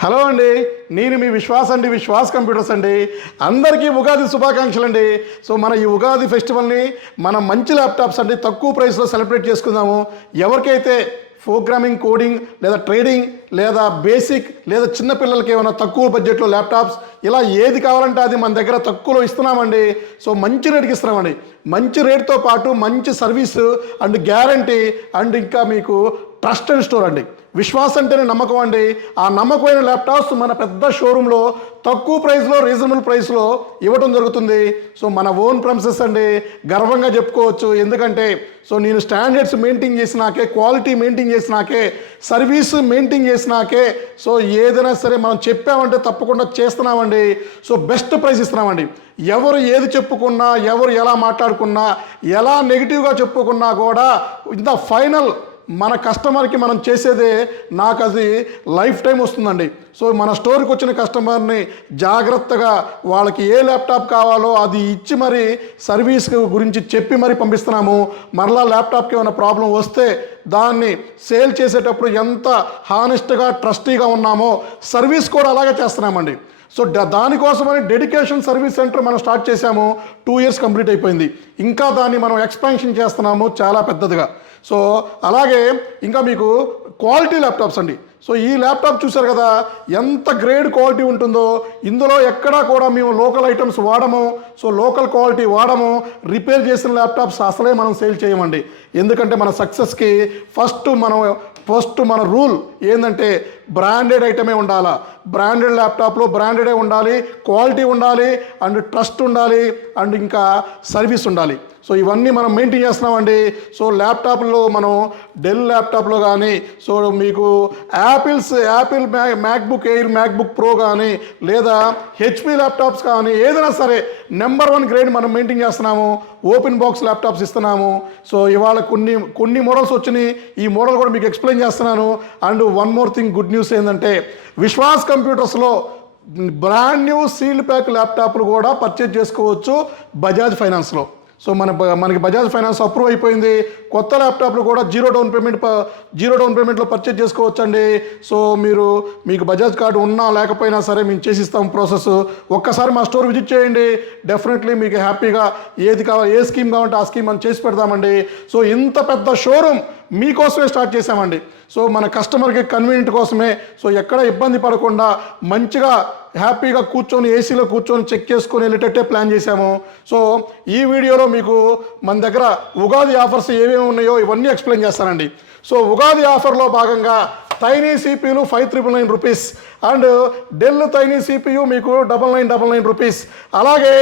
Hello అండి, నేను మీ Vishwas computers అండి. అందరికీ ఉగాది శుభాకాంక్షలు అండి. సో మన ఈ ఉగాది ఫెస్టివల్ని మనం మంచి ల్యాప్టాప్స్ అండి తక్కువ ప్రైస్లో సెలబ్రేట్ చేసుకుందాము. ఎవరికైతే ప్రోగ్రామింగ్, కోడింగ్ లేదా ట్రేడింగ్ లేదా బేసిక్ లేదా చిన్నపిల్లలకి ఏమైనా తక్కువ బడ్జెట్లో ల్యాప్టాప్స్ ఇలా ఏది కావాలంటే అది మన దగ్గర తక్కువలో ఇస్తున్నామండి. సో మంచి రేటుకి ఇస్తున్నామండి. మంచి రేట్తో పాటు మంచి సర్వీసు అండ్ గ్యారంటీ అండ్ ఇంకా మీకు ట్రస్ట్ అండ్ స్టోర్ అండి. విశ్వాస్ అంటేనే నమ్మకం అండి. ఆ నమ్మకమైన ల్యాప్టాప్స్ మన పెద్ద షోరూంలో తక్కువ ప్రైస్లో రీజనబుల్ ప్రైస్లో ఇవ్వడం జరుగుతుంది. సో మన ఓన్ ప్రెమిసెస్ అండి, గర్వంగా చెప్పుకోవచ్చు. ఎందుకంటే సో నేను స్టాండర్డ్స్ మెయింటైన్ చేసినాకే, క్వాలిటీ మెయింటైన్ చేసినాకే, సర్వీస్ మెయింటైన్ చేసినాకే సో ఏదైనా సరే మనం చెప్పామంటే తప్పకుండా చేస్తున్నామండి. సో బెస్ట్ ప్రైస్ ఇస్తున్నామండి. ఎవరు ఏది చెప్పుకున్నా, ఎవరు ఎలా మాట్లాడుకున్నా, ఎలా నెగిటివ్గా చెప్పుకున్నా కూడా ఇంత ఫైనల్ మన కస్టమర్కి మనం చేసేదే నాకు అది లైఫ్ టైం వస్తుందండి. సో మన స్టోర్కి వచ్చిన కస్టమర్ని జాగ్రత్తగా వాళ్ళకి ఏ ల్యాప్టాప్ కావాలో అది ఇచ్చి మరి సర్వీస్ గురించి చెప్పి మరి పంపిస్తున్నాము. మరలా ల్యాప్టాప్కి ఏమైనా ప్రాబ్లం వస్తే దాన్ని సేల్ చేసేటప్పుడు ఎంత హానెస్ట్గా ట్రస్టీగా ఉన్నామో సర్వీస్ కూడా అలాగే చేస్తున్నామండి. సో దానికోసమని డెడికేషన్ సర్వీస్ సెంటర్ మనం స్టార్ట్ చేశాము. 2 years కంప్లీట్ అయిపోయింది. ఇంకా దాన్ని మనం ఎక్స్పాన్షన్ చేస్తున్నాము చాలా పెద్దదిగా. సో అలాగే ఇంకా మీకు క్వాలిటీ ల్యాప్టాప్స్ అండి. సో ఈ ల్యాప్టాప్ చూశారు కదా ఎంత గ్రేడ్ క్వాలిటీ ఉంటుందో. ఇందులో ఎక్కడా కూడా మేము లోకల్ ఐటమ్స్ వాడము. సో లోకల్ క్వాలిటీ వాడము. రిపేర్ చేసిన ల్యాప్టాప్స్ అసలే మనం సేల్ చేయమండి. ఎందుకంటే మన సక్సెస్కి ఫస్ట్ మన రూల్ ఏంటంటే బ్రాండెడ్ ఐటమే ఉండాలా. బ్రాండెడ్ ల్యాప్టాప్లో బ్రాండెడే ఉండాలి, క్వాలిటీ ఉండాలి అండ్ ట్రస్ట్ ఉండాలి అండ్ ఇంకా సర్వీస్ ఉండాలి. సో ఇవన్నీ మనం మెయింటైన్ చేస్తున్నామండి. సో ల్యాప్టాప్లో మనం డెల్ ల్యాప్టాప్లో కానీ, సో మీకు Apple MacBook air, MacBook pro కానీ లేదా హెచ్పి ల్యాప్టాప్స్ కానీ ఏదైనా సరే నెంబర్ 1 గ్రేడ్ మనం మెయింటైన్ చేస్తున్నాము. ఓపెన్ బాక్స్ ల్యాప్టాప్స్ ఇస్తున్నాము. సో ఇవాళ కొన్ని మోడల్స్ వచ్చినాయి. ఈ మోడల్ కూడా మీకు ఎక్స్ప్లెయిన్ చేస్తున్నాను. And one more thing, good news ఏంటంటే విశ్వాస్ కంప్యూటర్స్లో బ్రాండ్ న్యూ సీల్ ప్యాక్ ల్యాప్టాప్లు కూడా పర్చేజ్ చేసుకోవచ్చు బజాజ్ ఫైనాన్స్లో. సో మనకి బజాజ్ ఫైనాన్స్ అప్రూవ్ అయిపోయింది. కొత్త ల్యాప్టాప్లు కూడా జీరో డౌన్ పేమెంట్లో పర్చేజ్ చేసుకోవచ్చండి. సో మీకు బజాజ్ కార్డు ఉన్నా లేకపోయినా సరే మేము చేసిస్తాం ప్రాసెస్. ఒక్కసారి మా స్టోర్ విజిట్ చేయండి. డెఫినెట్లీ మీకు హ్యాపీగా ఏది కావాలి, ఏ స్కీమ్ కావాలంటే ఆ స్కీమ్ మనం చేసి పెడదామండి. సో ఇంత పెద్ద షోరూమ్ మీకోసమే స్టార్ట్ చేశామండి. సో మన కస్టమర్కి కన్వీనియంట్ కోసమే. సో ఎక్కడ ఇబ్బంది పడకుండా మంచిగా హ్యాపీగా కూర్చొని ఏసీలో కూర్చొని చెక్ చేసుకొని వెళ్ళేటట్టే ప్లాన్ చేశాము. సో ఈ వీడియోలో మీకు మన దగ్గర ఉగాది ఆఫర్స్ ఏమేమి ఉన్నాయో ఇవన్నీ ఎక్స్ప్లెయిన్ చేస్తానండి. సో ఉగాది ఆఫర్లో భాగంగా టైనీ సిపియూలు 5999 rupees and Dell tiny CPU మీకు 9999 రూపీస్. అలాగే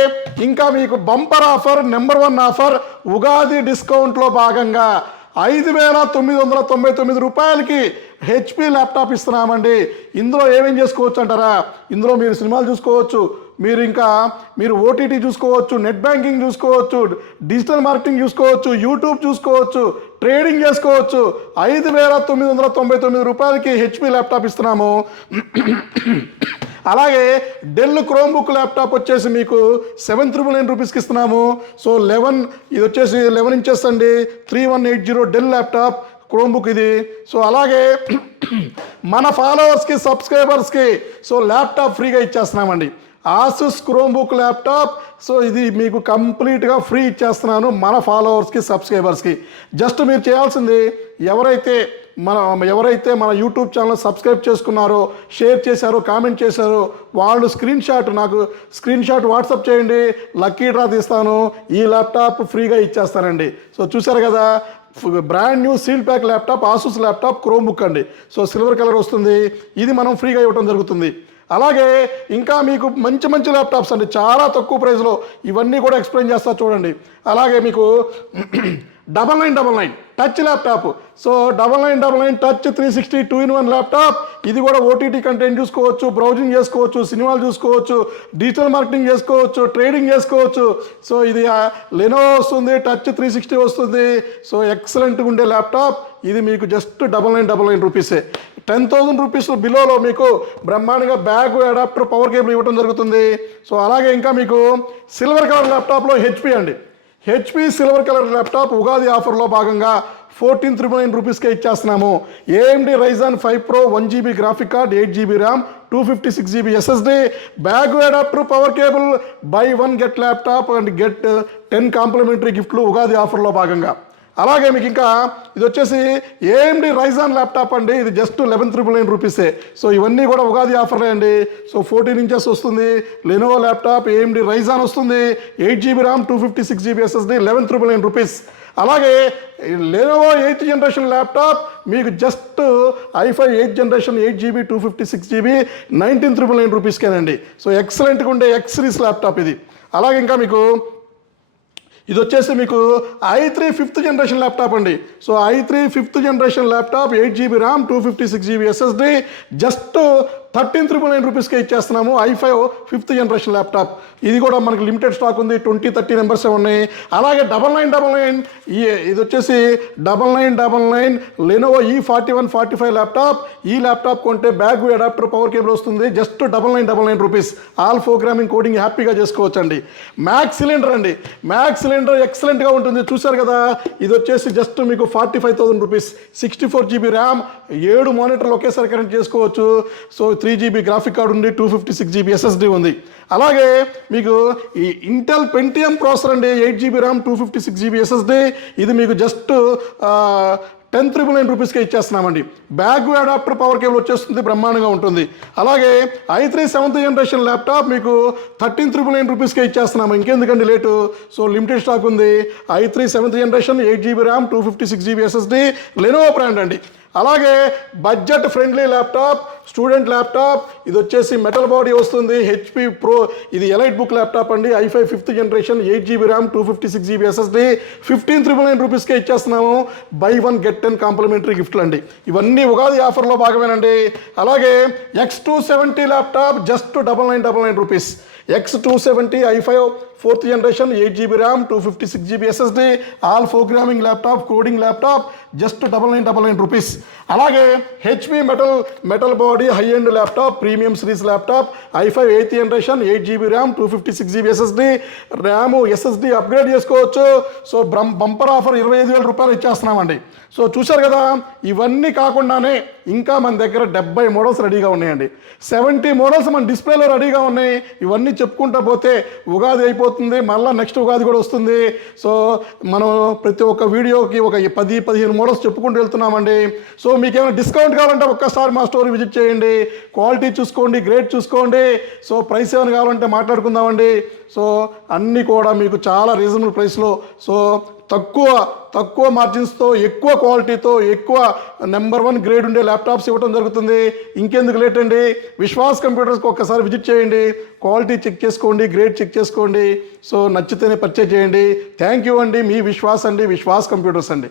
ఇంకా మీకు bumper offer, number 1 offer Ugadi డిస్కౌంట్లో భాగంగా 5999 రూపాయలకి హెచ్పి ల్యాప్టాప్ ఇస్తున్నామండి. ఇందులో ఏమేం చేసుకోవచ్చు అంటారా? ఇందులో మీరు సినిమాలు చూసుకోవచ్చు, మీరు ఓటీటీ చూసుకోవచ్చు, నెట్ బ్యాంకింగ్ చూసుకోవచ్చు, డిజిటల్ మార్కెటింగ్ చూసుకోవచ్చు, యూట్యూబ్ చూసుకోవచ్చు, ట్రేడింగ్ చేసుకోవచ్చు. 5999 రూపాయలకి హెచ్పి ల్యాప్టాప్ ఇస్తున్నాము. అలాగే డెల్ క్రోమ్బుక్ ల్యాప్టాప్ వచ్చేసి మీకు 7999 రూపీస్కి ఇస్తున్నాము. సో ఇది వచ్చేసి 11 ఇంచెస్ అండి, 3180 డెల్ ల్యాప్టాప్ క్రోమ్బుక్ ఇది. సో అలాగే మన ఫాలోవర్స్కి, సబ్స్క్రైబర్స్కి సో ల్యాప్టాప్ ఫ్రీగా ఇచ్చేస్తున్నామండి. Asus Chromebook laptop. సో ఇది మీకు కంప్లీట్గా ఫ్రీ ఇచ్చేస్తున్నాను మన ఫాలోవర్స్కి, సబ్స్క్రైబర్స్కి. జస్ట్ మీరు చేయాల్సింది ఎవరైతే మన యూట్యూబ్ ఛానల్ సబ్స్క్రైబ్ చేసుకున్నారో, షేర్ చేశారో, కామెంట్ చేశారో వాళ్ళు నాకు స్క్రీన్ షాట్ వాట్సాప్ చేయండి. లక్కీ డ్రా తీస్తాను, ఈ ల్యాప్టాప్ ఫ్రీగా ఇచ్చేస్తానండి. సో చూసారు కదా, brand new seal pack laptop, Asus laptop Chromebook అండి. సో సిల్వర్ కలర్ వస్తుంది. ఇది మనం ఫ్రీగా ఇవ్వడం జరుగుతుంది. అలాగే ఇంకా మీకు మంచి ల్యాప్టాప్స్ అండి చాలా తక్కువ ప్రైస్లో ఇవన్నీ కూడా ఎక్స్ప్లెయిన్ చేస్తా చూడండి. అలాగే మీకు 9999 touch laptop. So 9999 touch 360 2-in-1 laptop. ఇది కూడా ఓటీటీ కంటెంట్ చూసుకోవచ్చు, బ్రౌజింగ్ చేసుకోవచ్చు, సినిమాలు చూసుకోవచ్చు, డిజిటల్ మార్కెటింగ్ చేసుకోవచ్చు, ట్రేడింగ్ చేసుకోవచ్చు. సో ఇది లెనోవో వస్తుంది, టచ్ 360 వస్తుంది. సో ఎక్సలెంట్గా ఉండే ల్యాప్టాప్ ఇది. మీకు జస్ట్ 9999 రూపీసే. 10,000 రూపీస్ బిలోలో మీకు బ్రహ్మాండంగా బ్యాగ్, అడాప్టర్, పవర్ కేబుల్ ఇవ్వడం జరుగుతుంది. సో అలాగే ఇంకా మీకు సిల్వర్ కలర్ ల్యాప్టాప్లో హెచ్పి అండి. HP silver colour laptop Ugadi ఆఫర్లో భాగంగా 14,399 రూపీస్కే ఇచ్చేస్తున్నాము. AMD Ryzen 5 Pro 1GB graphic card, 8GB RAM, 256 GB SSD, bag adapter, power cable, buy 1 get laptop and get 10 complimentary గిఫ్ట్లు ఉగాది ఆఫర్లో భాగంగా. అలాగే మీకు ఇంకా ఇది వచ్చేసి AMD Ryzen ల్యాప్టాప్ అండి, ఇది జస్ట్ 11,999 రూపీసే. సో ఇవన్నీ కూడా ఉగాది ఆఫర్లే అండి. సో 14 ఇంచెస్ వస్తుంది, లెనోవో ల్యాప్టాప్ AMD Ryzen వస్తుంది, 8GB RAM, 256GB SSD, 11,999 rupees. అలాగే లెనోవో 8th జనరేషన్ ల్యాప్టాప్ మీకు just i5 8th generation 8GB 256GB 19,999 రూపీస్కేనండి. సో ఎక్సలెంట్గా ఉండే X సిరీస్ ల్యాప్టాప్ ఇది. అలాగే ఇంకా మీకు ఇది వచ్చేసి మీకు i3 5th జనరేషన్ ల్యాప్టాప్ అండి. So i3 5th generation laptop 8GB RAM, 256GB SSD just 13,999 రూపీస్కే ఇచ్చేస్తున్నాము. i5 5th జనరేషన్ ల్యాప్టాప్ ఇది కూడా మనకి లిమిటెడ్ స్టాక్ ఉంది, 20-30 నెంబర్సే ఉన్నాయి. అలాగే 9999 ఇది వచ్చేసి 9999 లెనోవో E4145 ల్యాప్టాప్. ఈ ల్యాప్టాప్ కొంటే బ్యాగ్ అడాప్టర్, పవర్ కేబుల్ వస్తుంది, just 9999 rupees. All programming coding హ్యాపీగా చేసుకోవచ్చు అండి. మ్యాక్స్ సిలిండర్ అండి, మ్యాక్స్ సిలిండర్ ఎక్సలెంట్గా ఉంటుంది, చూసారు కదా. ఇది వచ్చేసి జస్ట్ మీకు 45,000 రూపీస్, 64GB ర్యామ్, 7 మానిటర్లు ఒకేసారి కనెక్ట్ చేసుకోవచ్చు. సో 3GB గ్రాఫిక్ కార్డు ఉంది, 256GB SSD ఉంది. అలాగే మీకు ఈ ఇంటెల్ పెంటియం ప్రాసెసర్ అండి, 8GB RAM, 256GB SSD. ఇది మీకు జస్ట్ 10,999 రూపీస్కే ఇచ్చేస్తున్నామండి. బ్యాగ్ అడాప్టర్, పవర్ కేబుల్ వచ్చేస్తుంది, బ్రహ్మాండంగా ఉంటుంది. అలాగే i3 7th జనరేషన్ ల్యాప్టాప్ మీకు 13,999 రూపీస్కే ఇచ్చేస్తున్నాము. ఇంకెందుకండి లేటు, సో లిమిటెడ్ స్టాక్ ఉంది. i3 7th generation 8GB RAM, 256GB SSD, Lenovo brand అండి. అలాగే budget friendly laptop, student laptop, ఇది వచ్చేసి మెటల్ బాడీ వస్తుంది, HP Pro, ఇది ఎలైట్ బుక్ ల్యాప్టాప్ అండి, i5 5th generation 8GB RAM, 256GB SSD 15,999 రూపీస్కే ఇచ్చేస్తున్నాము. By 1 get 10 complimentary గిఫ్ట్లు అండి. ఇవన్నీ ఉగాది ఆఫర్లో భాగమేనండి. అలాగే X270 laptop just 9999 rupees. X270 i5 4th generation 8GB RAM, 256GB SSD, all programming laptop, coding laptop just 9999 rupees. అలాగే HP metal body high end laptop, premium series laptop, i5 8th generation 8GB RAM, 256GB SSD, RAM SSD upgrade చేసుకోవచ్చు. So bumper offer 25,000 రూపాయలు ఇచ్చేస్తున్నామండి. So చూశారు కదా, ఇవన్నీ కాకుండానే ఇంకా మన దగ్గర 70 మోడల్స్ రెడీగా ఉన్నాయండి. 70 మోడల్స్ మన డిస్ప్లేలో రెడీగా ఉన్నాయి. ఇవన్నీ చెప్పుకుంటా పోతే ఉగాది అయిపోతుంది, మళ్ళీ నెక్స్ట్ ఉగాది కూడా వస్తుంది. సో మనం ప్రతి ఒక్క వీడియోకి ఒక 10-15 మోడల్స్ చెప్పుకుంటూ వెళ్తున్నామండి. సో మీకు ఏమైనా డిస్కౌంట్ కావాలంటే ఒక్కసారి మా స్టోర్ విజిట్ చేయండి, క్వాలిటీ చూసుకోండి, గ్రేడ్ చూసుకోండి. సో ప్రైస్ ఏమైనా కావాలంటే మాట్లాడుకుందామండి. సో అన్నీ కూడా మీకు చాలా రీజనబుల్ ప్రైస్లో, సో తక్కువ మార్జిన్స్తో, ఎక్కువ క్వాలిటీతో, ఎక్కువ నెంబర్ 1 గ్రేడ్ ఉండే ల్యాప్టాప్స్ ఇవ్వడం జరుగుతుంది. ఇంకెందుకు లేట్ అండి, విశ్వాస్ కంప్యూటర్స్కి ఒక్కసారి విజిట్ చేయండి, క్వాలిటీ చెక్ చేసుకోండి, గ్రేడ్ చెక్ చేసుకోండి. సో నచ్చితేనే పర్చేజ్ చేయండి. థ్యాంక్ యూ అండి. మీ విశ్వాస్ అండి, విశ్వాస్ కంప్యూటర్స్ అండి.